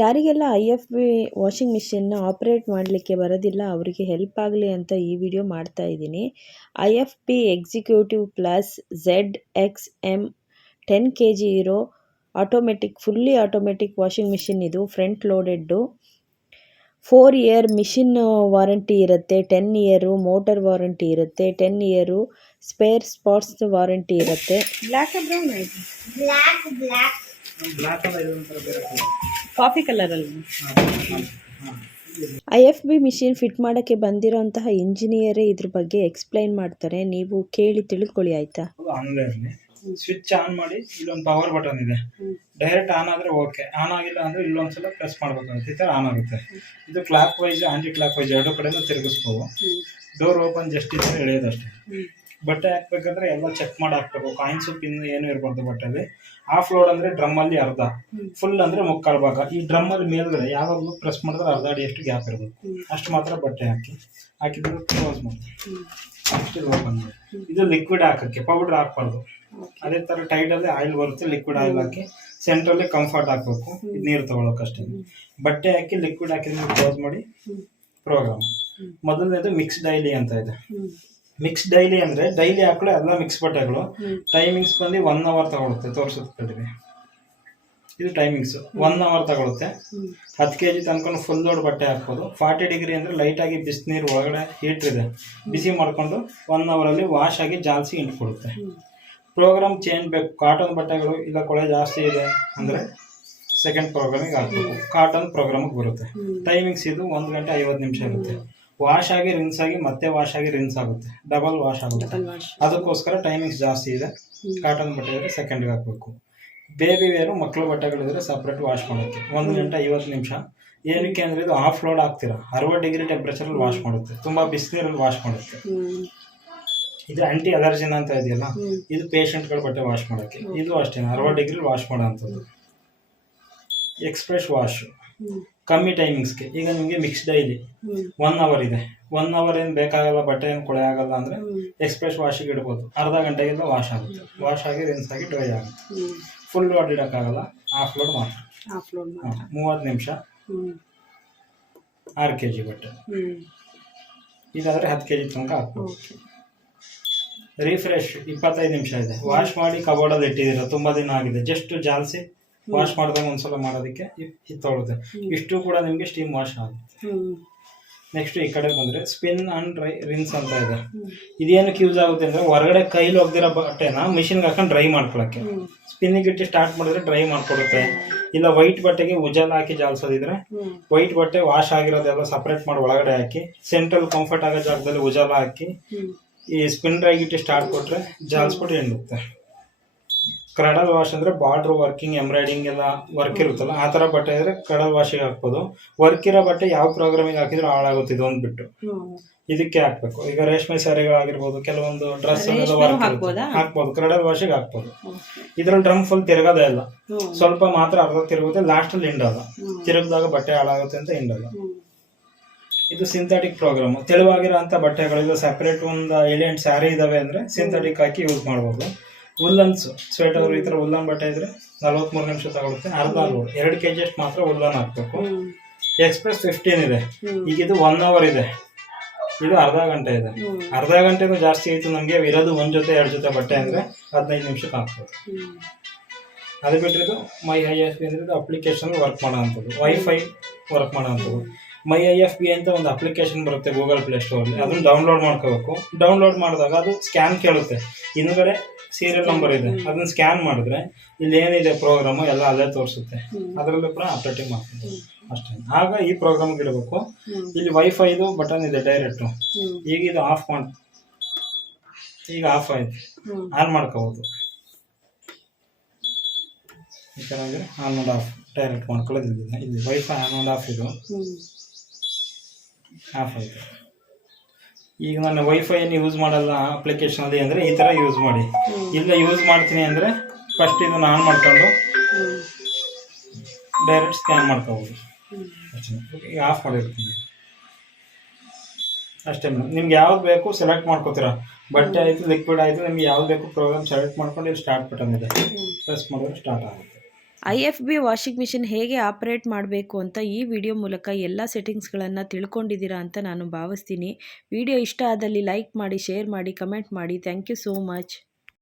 ಯಾರಿಗೆಲ್ಲ IFB washing ಮಿಷಿನ್ನ operate ಮಾಡಲಿಕ್ಕೆ ಬರೋದಿಲ್ಲ ಅವರಿಗೆ ಹೆಲ್ಪ್ ಆಗಲಿ ಅಂತ ಈ ವಿಡಿಯೋ ಮಾಡ್ತಾ ಇದ್ದೀನಿ. IFB executive plus ZXM 10 kg ಇರೋ ಫುಲ್ಲಿ ಆಟೋಮೆಟಿಕ್ ವಾಷಿಂಗ್ ಮಿಷಿನ್ ಇದು. ಫ್ರಂಟ್ ಲೋಡೆಡ್ಡು, 4 ಇಯರ್ ಮಿಷಿನ್ ವಾರಂಟಿ ಇರುತ್ತೆ, 10 ಇಯರು ಮೋಟರ್ ವಾರಂಟಿ ಇರುತ್ತೆ, 10 ಇಯರು ಸ್ಪೇರ್ ಸ್ಪಾಟ್ಸ್ ವಾರಂಟಿ ಇರುತ್ತೆ. ಬ್ಲ್ಯಾಕ್ ಬ್ರೌನ್ ಆಯಿತು, ಕಾಫಿ ಕಲರಲ್ಲಿ. IFB ಮಿಷಿನ್ ಫಿಟ್ ಮಾಡೋಕ್ಕೆ ಬಂದಿರೋಂತಹ ಇಂಜಿನಿಯರೇ ಇದ್ರ ಬಗ್ಗೆ ಎಕ್ಸ್ಪ್ಲೈನ್ ಮಾಡ್ತಾರೆ. ನೀವು ಕೇಳಿ ತಿಳ್ಕೊಳ್ಳಿ ಆಯ್ತಾ. ಸ್ವಿಚ್ ಆನ್ ಮಾಡಿ, ಇಲ್ಲೊಂದು ಪವರ್ ಬಟನ್ ಇದೆ. ಡೈರೆಕ್ಟ್ ಆನ್ ಆದ್ರೆ ಓಕೆ, ಆನ್ ಆಗಿಲ್ಲ ಅಂದ್ರೆ ಇಲ್ಲೊಂದ್ಸಲ ಪ್ರೆಸ್ ಮಾಡ್ಬೇಕಾಗುತ್ತೆ, ಈ ತರ ಆನ್ ಆಗುತ್ತೆ. ಇದು clockwise anticlockwise ಎರಡು ಕಡೆನೂ ತಿರುಗಿಸ್ಬೋದು. ಡೋರ್ ಓಪನ್ ಜಸ್ಟ್ ಇದ್ರೆ ಎಳೆಯೋದಷ್ಟೇ. ಬಟ್ಟೆ ಹಾಕ್ಬೇಕಂದ್ರೆ ಎಲ್ಲ ಚೆಕ್ ಮಾಡಿ ಹಾಕ್ಬೇಕು. ಕಾಯಿನ್ಸು ಪಿನ್ ಏನು ಇರಬಾರ್ದು ಬಟ್ಟೆಲಿ. ಹಾಫ್ ಲೋಡ್ ಅಂದ್ರೆ ಡ್ರಮ್ ಅಲ್ಲಿ ಅರ್ಧ, ಫುಲ್ ಅಂದ್ರೆ ಮುಕ್ಕಾಲು ಭಾಗ. ಈ ಡ್ರಮ್ ಅಲ್ಲಿ ಮೇಲ್ಗಡೆ ಯಾವಾಗಲೂ ಪ್ರೆಸ್ ಮಾಡಿದ್ರೆ ಅರ್ಧ ಅಡಿ ಎಷ್ಟು ಗ್ಯಾಪ್ ಇರಬೇಕು, ಅಷ್ಟು ಮಾತ್ರ ಬಟ್ಟೆ ಹಾಕಿದ್ರೆ ಕ್ಲೋಸ್ ಮಾಡಿ ಅಷ್ಟು ಓಪನ್ ಮಾಡಿ. ಇದು ಲಿಕ್ವಿಡ್ ಹಾಕಕ್ಕೆ, ಪೌಡರ್ ಹಾಕ್ಬಾರ್ದು. ಅದೇ ತರ ಟೈಟ್ ಅಲ್ಲಿ ಆಯಿಲ್ ಬರುತ್ತೆ, ಲಿಕ್ವಿಡ್ ಆಯಿಲ್ ಹಾಕಿ ಸೆಂಟ್ರಲ್ಲಿ ಕಂಫರ್ಟ್ ಹಾಕ್ಬೇಕು, ನೀರು ತಗೊಳಕ್ ಅಷ್ಟೇ. ಬಟ್ಟೆ ಹಾಕಿ ಲಿಕ್ವಿಡ್ ಹಾಕಿದ್ರೆ ಕ್ಲೋಸ್ ಮಾಡಿ ಪ್ರೋಗ್ರಾಮ್. ಮೊದಲನೇದು ಮಿಕ್ಸ್ ಡೈಲಿ ಅಂತ ಇದೆ. ಮಿಕ್ಸ್ ಡೈಲಿ ಅಂದ್ರೆ ಡೈಲಿ ಹಾಕೊಳ್ಳಿ ಎಲ್ಲ ಮಿಕ್ಸ್ ಬಟ್ಟೆಗಳು. ಟೈಮಿಂಗ್ಸ್ ಬಂದು 1 hour ತಗೊಳುತ್ತೆ, ತೋರಿಸುತ್ತೆ. ಇದು ಟೈಮಿಂಗ್ಸ್ 1 hour ತಗೊಳುತ್ತೆ. 10 kg ತನಕ ಫುಲ್ ಲೋಡ್ ಬಟ್ಟೆ ಹಾಕ್ಬೋದು. 40 ಡಿಗ್ರಿ ಅಂದ್ರೆ ಲೈಟ್ ಆಗಿ ಬಿಸಿನೀರು ಒಳಗಡೆ ಹೀಟರ್ ಇದೆ, ಬಿಸಿ ಮಾಡ್ಕೊಂಡು 1 hour ಅಲ್ಲಿ ವಾಶ್ ಆಗಿ ಜಾಲಿಸಿ ಇಂಟ್ಕೊಡುತ್ತೆ. ಪ್ರೋಗ್ರಾಮ್ ಚೇಂಜ್ ಬೇಕು. ಕಾಟನ್ ಬಟ್ಟೆಗಳು ಇಲ್ಲ ಕೊಳೆ ಜಾಸ್ತಿ ಇದೆ ಅಂದ್ರೆ ಸೆಕೆಂಡ್ ಪ್ರೋಗ್ರಾಮಿಗೆ ಹಾಕ್ಬೇಕು, ಕಾಟನ್ ಪ್ರೋಗ್ರಾಮಿಗೆ ಬರುತ್ತೆ. ಟೈಮಿಂಗ್ಸ್ ಇದು 1 ಗಂಟೆ 50 ನಿಮಿಷ ಇರುತ್ತೆ. ವಾಶ್ ಆಗಿ ರಿನ್ಸ್ ಆಗಿ ಮತ್ತೆ ವಾಶ್ ಆಗಿ ರಿನ್ಸ್ ಆಗುತ್ತೆ, ಡಬಲ್ ವಾಶ್ ಆಗುತ್ತೆ. ಅದಕ್ಕೋಸ್ಕರ ಟೈಮಿಂಗ್ಸ್ ಜಾಸ್ತಿ ಇದೆ. ಕಾಟನ್ ಬಟ್ಟೆ ಇದ್ರೆ ಸೆಕೆಂಡ್ಗೆ ಹಾಕಬೇಕು. ಬೇಬಿ ವೇರು ಮಕ್ಕಳು ಬಟ್ಟೆಗಳಿದ್ರೆ ಸಪ್ರೇಟ್ ವಾಶ್ ಮಾಡೋಕ್ಕೆ 1 ಗಂಟೆ 50 ನಿಮಿಷ. ಏನಕ್ಕೆ ಅಂದ್ರೆ ಇದು ಆಫ್ ಲೋಡ್ ಆಗ್ತೀರಾ, 60 ಡಿಗ್ರಿ ಟೆಂಪರೇಚರ್ ವಾಶ್ ಮಾಡುತ್ತೆ, ತುಂಬಾ ಬಿಸಿನೀರಲ್ಲಿ ವಾಶ್ ಮಾಡುತ್ತೆ. ಇದು ಆಂಟಿ ಅಲರ್ಜಿನ್ ಅಂತ ಇದೆಯಲ್ಲ, ಇದು ಪೇಷಂಟ್ಗಳ ಬಟ್ಟೆ ವಾಶ್ ಮಾಡೋಕ್ಕೆ. ಇದು ಅಷ್ಟೇ 60 ಡಿಗ್ರಿ ವಾಶ್ ಮಾಡೋ ಅಂಥದ್ದು. ಎಕ್ಸ್ಪ್ರೆಸ್ ವಾಶ್ ಕಮ್ಮಿ ಟೈಮಿಂಗ್ಸ್ಗೆ. ಈಗ ನಿಮಗೆ ಮಿಕ್ಸ್ ಡೈಲಿ 1 hour ಇದೆ, 1 hour ಏನು ಬೇಕಾಗಲ್ಲ, ಬಟ್ಟೆ ಏನು ಕೊಳೆ ಆಗಲ್ಲ ಅಂದ್ರೆ ಎಕ್ಸ್ಪ್ರೆಸ್ ವಾಶಿಗೆ ಇಡ್ಬೋದು. ಅರ್ಧ ಗಂಟೆಗೆಲ್ಲ ವಾಶ್ ಆಗುತ್ತೆ, ವಾಶ್ ಆಗಿ ರಿನ್ಸ್ ಆಗಿ ಡ್ರೈ ಆಗುತ್ತೆ. ಫುಲ್ ಲೋಡ್ ಇಡೋಕ್ಕಾಗಲ್ಲ, ಹಾಫ್ ಲೋಡ್ ಮಾತ್ರ. 30 ನಿಮಿಷ 6 kg ಬಟ್ಟೆ. ಇದಾದ್ರೆ 10 kg ತನಕ ಹಾಕ್ಬೋದು. ರಿಫ್ರೆಶ್ 25 ನಿಮಿಷ ಇದೆ. ವಾಶ್ ಮಾಡಿ ಕಬೋರ್ಡಲ್ಲಿ ಇಟ್ಟಿದ್ದೀರಾ, ತುಂಬಾ ದಿನ ಆಗಿದೆ, ಜಸ್ಟ್ ಜಾಲಿಸಿ ವಾಶ್ ಮಾಡಿದಾಗ ಒಂದ್ಸಲ ಮಾಡೋದಕ್ಕೆ ತೊಗೊಳುತ್ತೆ. ಇಷ್ಟು ಕೂಡ ನಿಮಗೆ ಸ್ಟೀಮ್ ವಾಶ್ ಆಗುತ್ತೆ. ನೆಕ್ಸ್ಟ್ ಈ ಕಡೆ ಬಂದ್ರೆ ಸ್ಪಿನ್ ಅಂಡ್ ಡ್ರೈ ರಿನ್ಸ್ ಅಂತ ಇದೆ. ಇದೇನಕ್ಕೆ ಯೂಸ್ ಆಗುತ್ತೆ ಅಂದ್ರೆ ಹೊರಗಡೆ ಕೈಲಿ ಹೋಗ್ದಿರೋ ಬಟ್ಟೆನ ಮಿಷಿನ್ಗೆ ಹಾಕೊಂಡು ಡ್ರೈ ಮಾಡ್ಕೊಳಕ್ಕೆ. ಸ್ಪಿನ್ನಿಗೆ ಇಟ್ಟು ಸ್ಟಾರ್ಟ್ ಮಾಡಿದ್ರೆ ಡ್ರೈ ಮಾಡ್ಕೊಡುತ್ತೆ. ಇಲ್ಲ ವೈಟ್ ಬಟ್ಟೆಗೆ ಉಜಾಲ ಹಾಕಿ ಜಾಲಿಸೋದಿದ್ರೆ ವೈಟ್ ಬಟ್ಟೆ ವಾಶ್ ಆಗಿರೋದೆಲ್ಲ ಸಪ್ರೇಟ್ ಮಾಡಿ ಒಳಗಡೆ ಹಾಕಿ ಸೆಂಟ್ರಲ್ ಕಂಫರ್ಟ್ ಆಗೋ ಜಾಗದಲ್ಲಿ ಉಜಾಲ ಹಾಕಿ ಈ ಸ್ಪಿನ್ ಡ್ರೈಗೆ ಇಟ್ಟು ಸ್ಟಾರ್ಟ್ ಕೊಟ್ರೆ ಜಾಲಿಸ್ಬಿಟ್ಟು ಎಂಡುತ್ತೆ. ಕ್ರಡಲ್ ವಾಶ್ ಅಂದ್ರೆ ಬಾರ್ಡರ್ ವರ್ಕಿಂಗ್ ಎಂಬ್ರಾಯ್ಡಿಂಗ್ ಎಲ್ಲ ವರ್ಕ್ ಇರುತ್ತಲ್ಲ, ಆ ತರ ಬಟ್ಟೆ ಇದ್ರೆ ಕ್ರಡಲ್ ವಾಶಿಗೆ ಹಾಕ್ಬೋದು. ವರ್ಕ್ ಇರೋ ಬಟ್ಟೆ ಯಾವ ಪ್ರೋಗ್ರಾಮಿಗೆ ಹಾಕಿದ್ರೆ ಹಾಳಾಗುತ್ತೆ, ಇದೊಂದು ಬಿಟ್ಟು ಇದಕ್ಕೆ ಹಾಕ್ಬೇಕು. ಈಗ ರೇಷ್ಮೆ ಸ್ಯಾರಿಗಳಾಗಿರ್ಬೋದು, ಕೆಲವೊಂದು ಡ್ರೆಸ್ ವರ್ಕ್ ಹಾಕ್ಬೋದು, ಕ್ರಡಲ್ ವಾಶಿಗೆ ಹಾಕ್ಬೋದು. ಇದ್ರಲ್ಲಿ ಡ್ರಮ್ ಫುಲ್ ತಿರುಗೋದೇ ಇಲ್ಲ, ಸ್ವಲ್ಪ ಮಾತ್ರ ಅರ್ಧ ತಿರುಗುತ್ತೆ, ಲಾಸ್ಟ್ ಅಲ್ಲಿ ಹಿಂಡಲ್ಲ. ತಿರುಗಿದಾಗ ಬಟ್ಟೆ ಹಾಳಾಗುತ್ತೆ ಅಂತ ಹಿಂಡಲ್ಲ. ಇದು ಸಿಂಥೆಟಿಕ್ ಪ್ರೋಗ್ರಾಮ್. ತೆಳುವಾಗಿರೋ ಅಂತ ಬಟ್ಟೆಗಳಿಗೂ ಸೆಪರೇಟ್ ಒಂದು ಎಲಿಯಂಟ್ ಸ್ಯಾರಿ ಇದಾವೆ ಅಂದ್ರೆ ಸಿಂಥೆಟಿಕ್ ಹಾಕಿ ಯೂಸ್ ಮಾಡ್ಬೋದು. ಉಲ್ಲನ್ಸ್ ಸ್ವೆಟರ್ ಈ ತರ ಉಲ್ಲನ್ ಬಟ್ಟೆ ಇದ್ರೆ 43 ನಿಮಿಷ ತಗೊಳುತ್ತೆ. ಅರ್ಧ ಲೋಡ್ 2 kg ಅಷ್ಟು ಮಾತ್ರ ಉಲ್ಲನ್ ಹಾಕ್ಬೇಕು. ಎಕ್ಸ್ಪ್ರೆಸ್ 15 ಇದೆ. ಈಗ ಇದು 1 hour ಇದೆ, ಇದು ಅರ್ಧ ಗಂಟೆ ಇದೆ. ಅರ್ಧ ಗಂಟೆಗೂ ಜಾಸ್ತಿ ಆಯ್ತು ನಮ್ಗೆ. ಇರೋದು 1 ಜೊತೆ 2 ಜೊತೆ ಬಟ್ಟೆ ಅಂದ್ರೆ 15 ನಿಮಿಷಕ್ಕೆ ಹಾಕ್ಬೋದು. ಅದು ಬಿಟ್ಟಿದ್ದು ಮೈ IFB ಅಂದ್ರೆ ಇದು ಅಪ್ಲಿಕೇಶನ್ ವರ್ಕ್ ಮಾಡೋ ಅಂಥದ್ದು, ವೈಫೈ ವರ್ಕ್ ಮಾಡೋ ಅಂಥದ್ದು. ಮೈ IFB ಅಂತ ಒಂದು ಅಪ್ಲಿಕೇಶನ್ ಬರುತ್ತೆ ಗೂಗಲ್ ಪ್ಲೇ ಸ್ಟೋರಲ್ಲಿ, ಅದನ್ನ ಡೌನ್ಲೋಡ್ ಮಾಡ್ಕೋಬೇಕು. ಡೌನ್ಲೋಡ್ ಮಾಡಿದಾಗ ಅದು ಸ್ಕ್ಯಾನ್ ಕೇಳುತ್ತೆ, ಹಿಂದ್ಗಡೆ ಸೀರಿಯಲ್ ನಂಬರ್ ಇದೆ, ಅದನ್ನ ಸ್ಕ್ಯಾನ್ ಮಾಡಿದ್ರೆ ಇಲ್ಲಿ ಏನಿದೆ ಪ್ರೋಗ್ರಾಮು ಎಲ್ಲ ಅಲ್ಲೇ ತೋರಿಸುತ್ತೆ. ಅದರಲ್ಲೂ ಕೂಡ ಆಪರೇಟಿಂಗ್ ಮಾಡ್ತೀವಿ ಅಷ್ಟೇ. ಆಗ ಈ ಪ್ರೋಗ್ರಾಮ್ಗೆ ಇಡಬೇಕು. ಇಲ್ಲಿ ವೈಫೈದು ಬಟನ್ ಇದೆ ಡೈರೆಕ್ಟು. ಈಗ ಇದು ಆಫ್ ಮಾಡಿ, ಈಗ ಆಫ್ ಆಯ್ತು, ಆನ್ ಮಾಡ್ಕೋಬೋದು. ಈ ಥರ ಆನ್ ಆ್ಯಂಡ್ ಆಫ್ ಡೈರೆಕ್ಟ್ ಮಾಡ್ಕೊಳ್ಳೋದಿಲ್ಲ. ಇಲ್ಲಿ ವೈಫೈ ಆನ್ ಆ್ಯಂಡ್ ಆಫ್ ಇದು ಆಫ್ ಆಯಿತು. ಈಗ ನಾನು ವೈಫೈಯನ್ನು ಯೂಸ್ ಮಾಡಲ್ಲ ಅಪ್ಲಿಕೇಶನಲ್ಲಿ ಅಂದರೆ ಈ ಥರ ಯೂಸ್ ಮಾಡಿ. ಇಲ್ಲ ಯೂಸ್ ಮಾಡ್ತೀನಿ ಅಂದರೆ ಫಸ್ಟ್ ಇದನ್ನು ಆನ್ ಮಾಡ್ಕೊಂಡು ಡೈರೆಕ್ಟ್ ಸ್ಕ್ಯಾನ್ ಮಾಡ್ಕೋಬೋದು ಅಷ್ಟೇ. ಈಗ ಆಫ್ ಮಾಡಿರ್ತೀನಿ ಅಷ್ಟೇ. ನಿಮ್ಗೆ ಯಾವ್ದು ಬೇಕು ಸೆಲೆಕ್ಟ್ ಮಾಡ್ಕೋತೀರಾ. ಬಟ್ಟೆ ಆಯಿತು, ಲಿಕ್ವಿಡ್ ಆಯಿತು, ನಿಮ್ಗೆ ಯಾವ್ದು ಬೇಕು ಪ್ರೋಗ್ರಾಮ್ ಸೆಲೆಕ್ಟ್ ಮಾಡ್ಕೊಂಡು ಇಲ್ಲಿ ಸ್ಟಾರ್ಟ್ ಬಟನ್ ಇದೆ, ಪ್ರೆಸ್ ಮಾಡಿದ್ರೆ ಸ್ಟಾರ್ಟ್ ಆಗುತ್ತೆ. IFB ವಾಷಿಂಗ್ ಮಿಷಿನ್ ಹೇಗೆ ಆಪರೇಟ್ ಮಾಡಬೇಕು ಅಂತ ಈ ವಿಡಿಯೋ ಮೂಲಕ ಎಲ್ಲ ಸೆಟ್ಟಿಂಗ್ಸ್ಗಳನ್ನು ತಿಳ್ಕೊಂಡಿದ್ದೀರಾ ಅಂತ ನಾನು ಭಾವಿಸ್ತೀನಿ. ವಿಡಿಯೋ ಇಷ್ಟ ಆದಲ್ಲಿ ಲೈಕ್ ಮಾಡಿ, ಶೇರ್ ಮಾಡಿ, ಕಮೆಂಟ್ ಮಾಡಿ. Thank you so much.